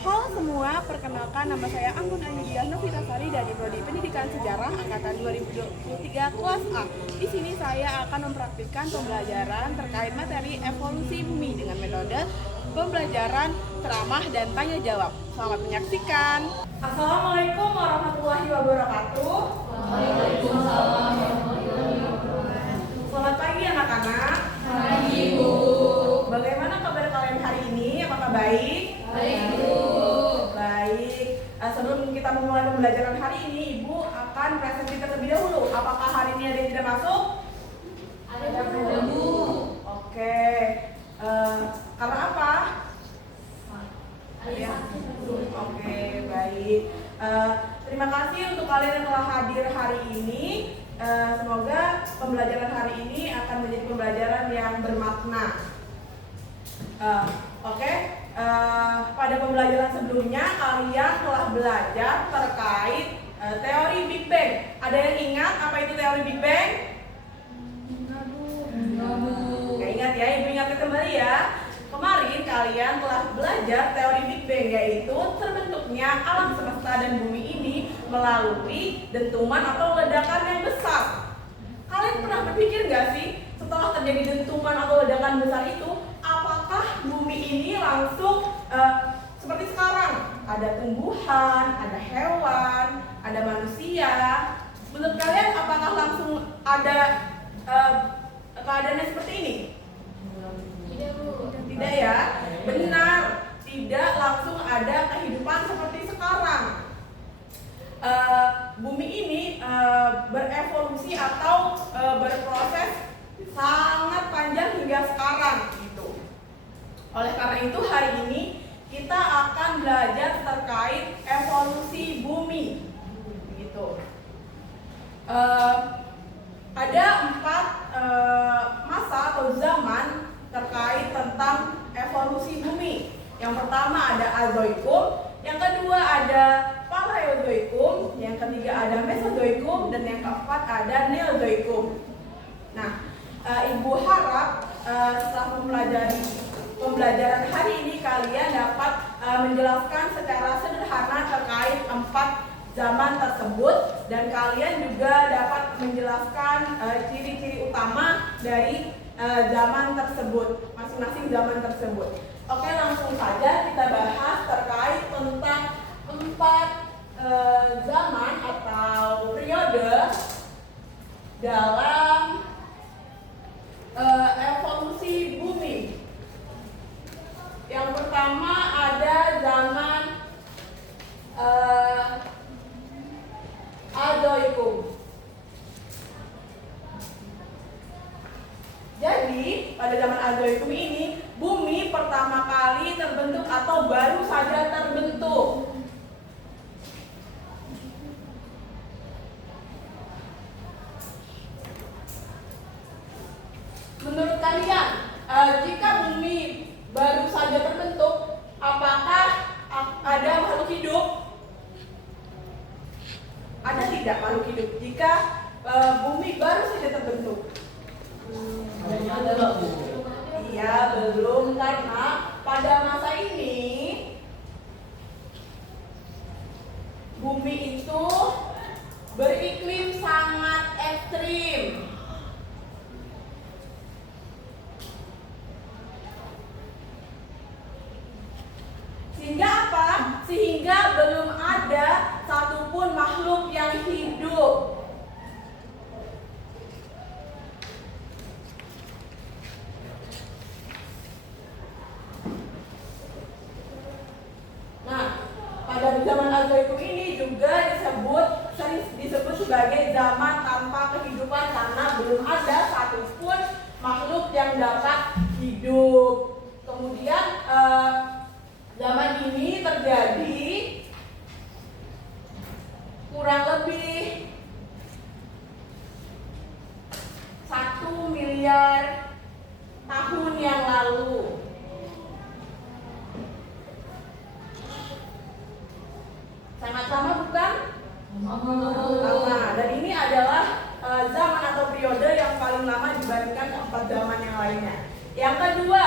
Halo semua, perkenalkan nama saya Anggun Ayudhya Novitasari dari Prodi Pendidikan Sejarah Angkatan 2023 kelas A. Di sini saya akan mempraktikkan pembelajaran terkait materi evolusi bumi dengan metode pembelajaran ceramah dan tanya jawab. Selamat menyaksikan. Assalamualaikum warahmatullahi wabarakatuh. Waalaikumsalam warahmatullahi wabarakatuh. Selamat pagi anak-anak. Pagi, Bu. Bagaimana kabar kalian hari ini? Apakah baik? Baik, Bu. Baik. Sebelum kita memulai pembelajaran hari ini, Ibu akan presentasi terlebih dahulu. Apakah hari ini ada yang tidak masuk? Ada, Bu. Oke. Karena apa? Ya. Oke, baik. Terima kasih untuk kalian yang telah hadir hari ini. Semoga pembelajaran hari ini akan menjadi pembelajaran yang bermakna. Oke. Pada pembelajaran sebelumnya kalian telah belajar terkait teori Big Bang. Ada yang ingat apa itu teori Big Bang? Nggak ingat ya, Ibu ingatkan kembali ya. Kemarin kalian telah belajar teori Big Bang, yaitu terbentuknya alam semesta dan bumi ini melalui dentuman atau ledakan yang besar. Kalian pernah berpikir nggak sih, setelah terjadi dentuman atau ledakan besar itu, apakah bumi ini langsung seperti sekarang? Ada tumbuhan, ada hewan, ada manusia. Menurut kalian apakah langsung ada keadaannya seperti ini? Tidak, Bu. Tidak ya, benar, tidak langsung ada kehidupan seperti sekarang. Bumi ini berevolusi atau berproses sangat panjang hingga sekarang gitu. Oleh karena itu hari ini kita akan belajar terkait evolusi bumi gitu. Ada 4 masa atau zaman terkait tentang evolusi bumi. Yang pertama ada Azoikum, yang kedua ada Paleozoikum, yang ketiga ada Mesozoikum, dan yang keempat ada Neozoikum. Nah, Ibu harap setelah mempelajari pembelajaran hari ini kalian dapat menjelaskan secara sederhana terkait 4 zaman tersebut, dan kalian juga dapat menjelaskan ciri-ciri utama dari zaman tersebut, masing-masing zaman tersebut. Oke, langsung saja kita bahas terkait tentang 4 zaman atau periode dalam evolusi bumi. Yang pertama ada zaman Azoikum. Jadi pada zaman Azoikum ini bumi pertama kali terbentuk atau baru saja terbentuk. Menurut kalian, jika bumi baru saja terbentuk, apakah ada makhluk hidup? Ada tidak makhluk hidup jika bumi baru saja terbentuk? Iya, belum, karena pada masa ini bumi itu beriklim sangat ekstrim. Sehingga apa? Sehingga belum ada satupun makhluk yang hidup. Nah, pada zaman Azoikum ini juga sering disebut sebagai zaman tanpa kehidupan karena belum ada satupun makhluk yang dapat hidup. Kemudian zaman ini terjadi kurang lebih 1 miliar tahun yang lalu. Sangat lama bukan? Lama. Dan ini adalah zaman atau periode yang paling lama dibandingkan 4 zaman yang lainnya. Yang kedua,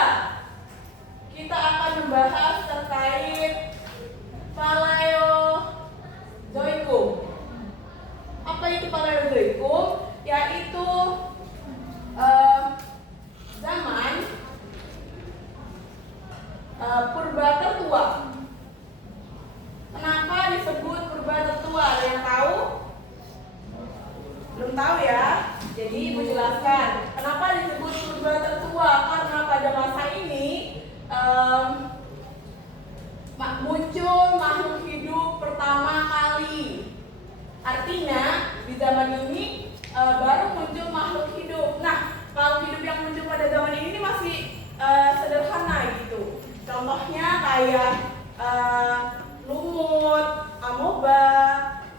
kita akan membahas terkait muncul makhluk hidup pertama kali. Artinya di zaman ini baru muncul makhluk hidup. Nah, makhluk hidup yang muncul pada zaman ini masih sederhana gitu. Contohnya kayak lumut, amoeba,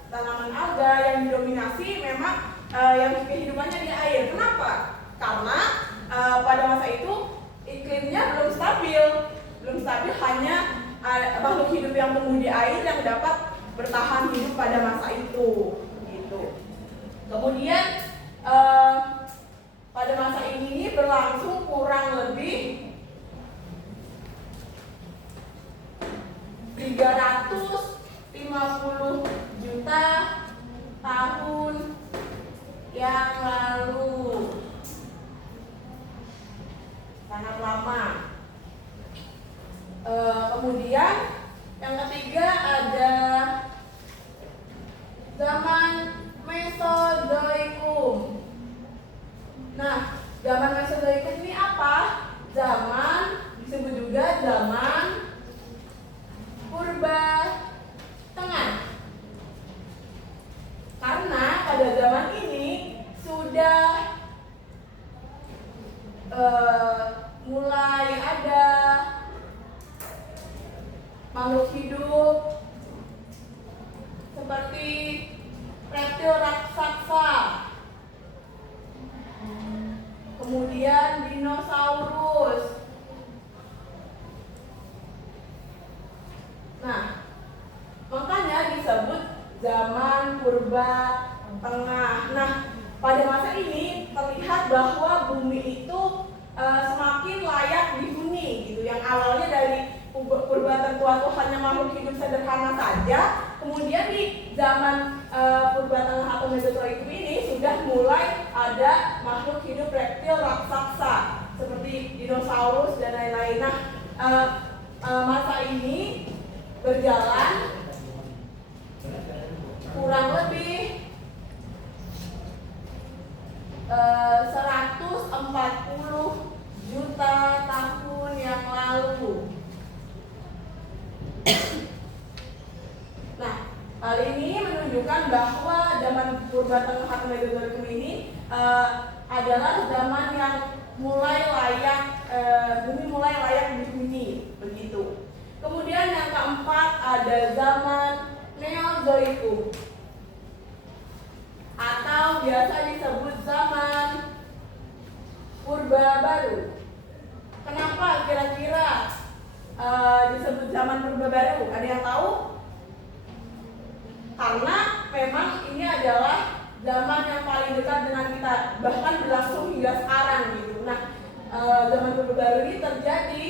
tanaman alga yang didominasi memang yang kehidupannya di air. Kenapa? Karena pada masa itu iklimnya belum stabil, hanya makhluk hidup yang tumbuh di air yang dapat bertahan hidup pada masa itu. Gitu. Kemudian pada masa ini berlangsung kurang lebih 350 juta tahun yang lalu. Sangat lama. Kemudian yang ketiga ada zaman Mesozoikum. Nah, zaman Mesozoikum ini apa? Disebut juga zaman purba tengah. Karena pada zaman ini sudah mulai ada makhluk hidup seperti reptil raksasa, kemudian dinosaurus. Nah, makanya disebut zaman purba tengah. Nah, pada masa ini terlihat bahwa bumi itu semakin layak dihuni gitu. Yang awalnya dari purba tertua itu hanya makhluk hidup sederhana saja, kemudian di zaman purba tengah atau Mesozoikum ini sudah mulai ada makhluk hidup reptil raksasa seperti dinosaurus dan lain-lain. Nah, masa ini berjalan kurang lebih 140 juta tahun yang lalu. Nah, hal ini menunjukkan bahwa zaman purba tengah atau Mesozoikum ini adalah zaman yang mulai layak, bumi mulai layak dihuni, begitu. Kemudian yang keempat ada zaman Neozoikum atau biasa disebut zaman purba baru. Kenapa kira-kira disebut zaman purba baru? Ada yang tahu? Karena memang ini adalah zaman yang paling dekat dengan kita, bahkan berlangsung hingga sekarang gitu. Nah, zaman purba baru ini terjadi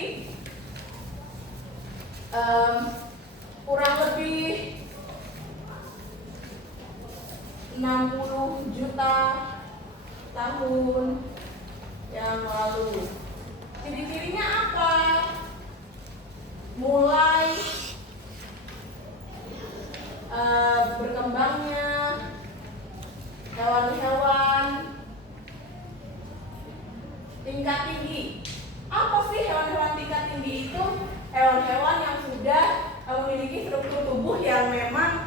kurang lebih 60 juta tahun yang lalu. Ciri-cirinya apa? Mulai berkembangnya hewan-hewan tingkat tinggi. Apa sih hewan-hewan tingkat tinggi itu? Hewan-hewan yang sudah memiliki struktur tubuh yang memang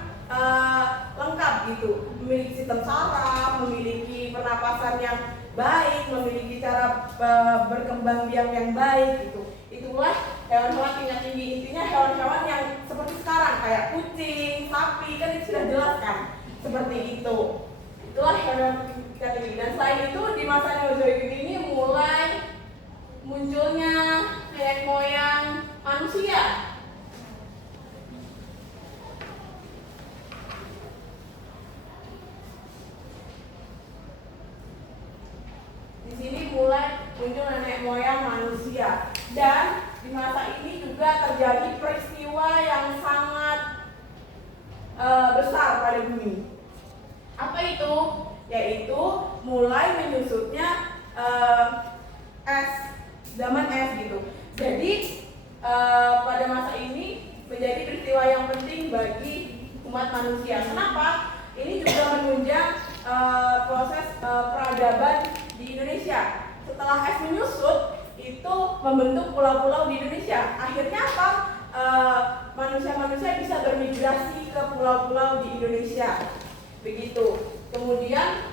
lengkap gitu, memiliki sistem saraf, memiliki pernapasan yang baik, memiliki cara berkembang biak yang baik gitu. Itulah hewan-hewan tingkat tinggi. Intinya hewan-hewan yang seperti sekarang kayak kucing, sapi, kan itu sudah jelas kan seperti itu. Itulah hewan tingkat tinggi. Dan selain itu di masa Neozoikum ini mulai munculnya nenek moyang manusia. Di sini mulai muncul nenek moyang manusia, dan di masa ini juga terjadi peristiwa yang sangat besar pada bumi. Apa itu? Yaitu mulai menyusutnya es, zaman es gitu. Jadi pada masa ini menjadi peristiwa yang penting bagi umat manusia. Kenapa? Ini juga menunjang proses peradaban di Indonesia. Setelah es menyusut, itu membentuk pulau-pulau di Indonesia. Akhirnya apa? manusia bisa bermigrasi ke pulau-pulau di Indonesia. Begitu. Kemudian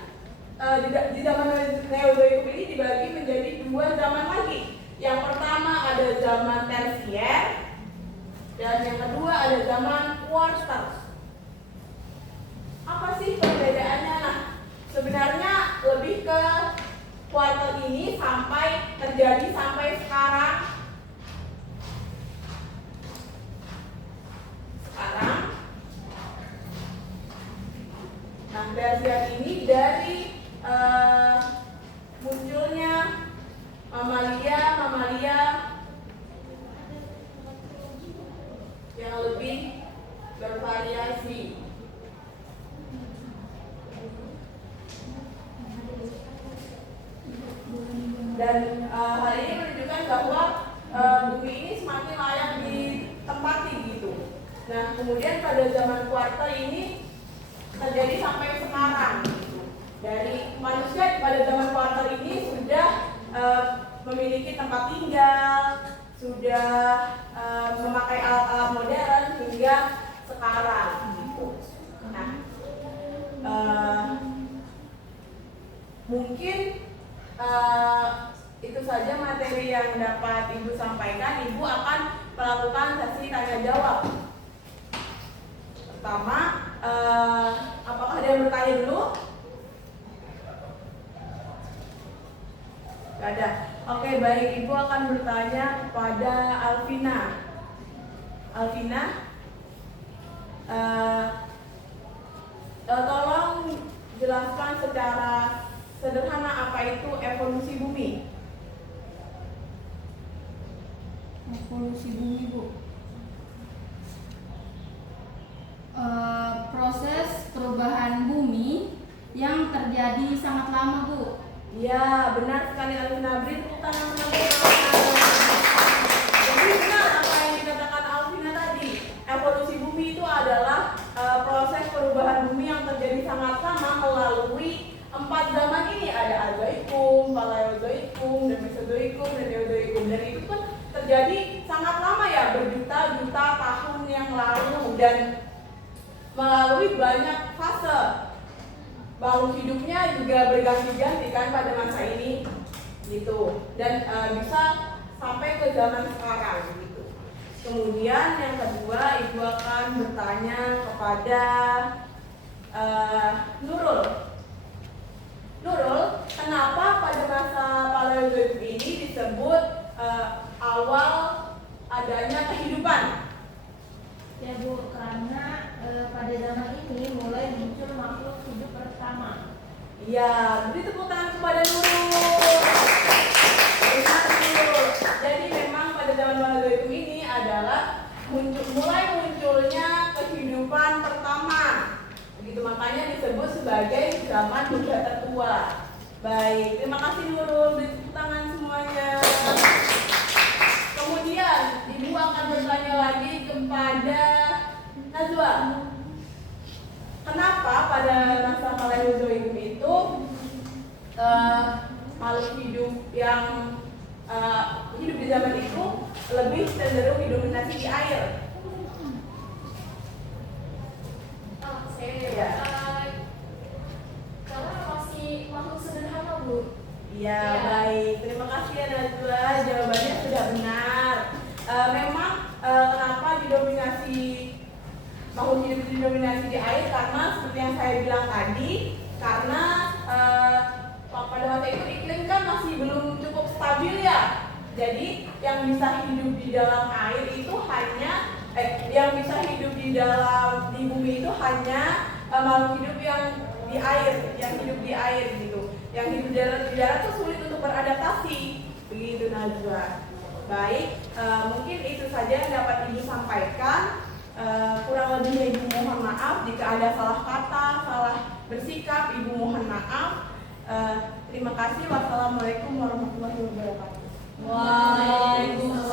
di zaman Neozoikum ini dibagi menjadi dua zaman lagi. Yang pertama ada zaman tersier dan yang kedua ada zaman kuarter. Apa sih perbedaannya? Nah, sebenarnya lebih ke kuarter ini terjadi sampai sekarang. Nah, tersier ini dari munculnya mamalia yang lebih bervariasi. Dan hal ini menunjukkan bahwa bumi ini semakin layak ditempati gitu. Nah, kemudian pada zaman kuarter ini terjadi sampai sekarang gitu. Dari manusia pada zaman kuarter ini sudah memiliki tempat tinggal, sudah memakai alat-alat modern hingga sekarang gitu. Nah, mungkin itu saja materi yang dapat Ibu sampaikan. Ibu akan melakukan sesi tanya jawab. Pertama, apakah ada yang bertanya dulu? Gak ada. Oke, baik. Ibu akan bertanya kepada Alvina. Alvina, tolong jelaskan secara sederhana apa itu evolusi bumi. Evolusi bumi, Bu. Proses perubahan bumi yang terjadi sangat lama, Bu. Ya, benar sekali Alvina. Beri tepuk tangan Jadi benar apa yang dikatakan Alvina tadi. Evolusi bumi itu adalah proses perubahan bumi yang terjadi sangat lama melalui 4 zaman ini. Ada Azoikum, Paleozoikum, dan Mesozoikum, dan Neozoikum. Dan itu pun terjadi sangat lama ya, berjuta-juta tahun yang lalu dan melalui banyak fase. Makhluk hidupnya juga berganti-ganti kan pada masa ini gitu. Dan bisa sampai ke zaman sekarang gitu. Kemudian yang kedua, Ibu akan bertanya kepada Nurul. Nurul, kenapa pada masa Paleozoikum ini disebut awal adanya kehidupan? Ya Bu, karena pada zaman ini mulai muncul makhluk hidup pertama. Iya, beri tepuk tangan kepada Nurul. Benar Nurul. Jadi memang pada zaman Paleozoikum ini adalah mulai munculnya kehidupan pertama. Begitu makanya disebut sebagai zaman Buddha tertua. Baik, terima kasih Nurul. Beri tepuk tangan semuanya. Kemudian Ibu akan bertanya lagi kepada Najwa. Kenapa pada masa Paleozoikum itu makhluk hidup yang hidup di zaman itu lebih cenderung didominasi di air? Saya karena masih makhluk sederhana Bu. Iya, Ya. baik. Terima kasih ya Najwa. Jawabannya sudah benar. Memang kenapa makhluk hidup didominasi di air? Karena seperti yang saya bilang tadi, karena pada waktu itu iklim kan masih belum cukup stabil ya. Jadi yang bisa hidup di dalam air itu hanya yang bisa hidup di bumi itu hanya makhluk hidup yang hidup di air gitu. Yang hidup di darat itu sulit untuk beradaptasi. Begitu Najwa. Baik, mungkin itu saja yang dapat Ibu sampaikan. Kurang lebihnya Ibu mohon maaf jika ada salah kata, salah bersikap, Ibu mohon maaf. Terima kasih. Wassalamualaikum warahmatullahi wabarakatuh. Waalaikumsalam.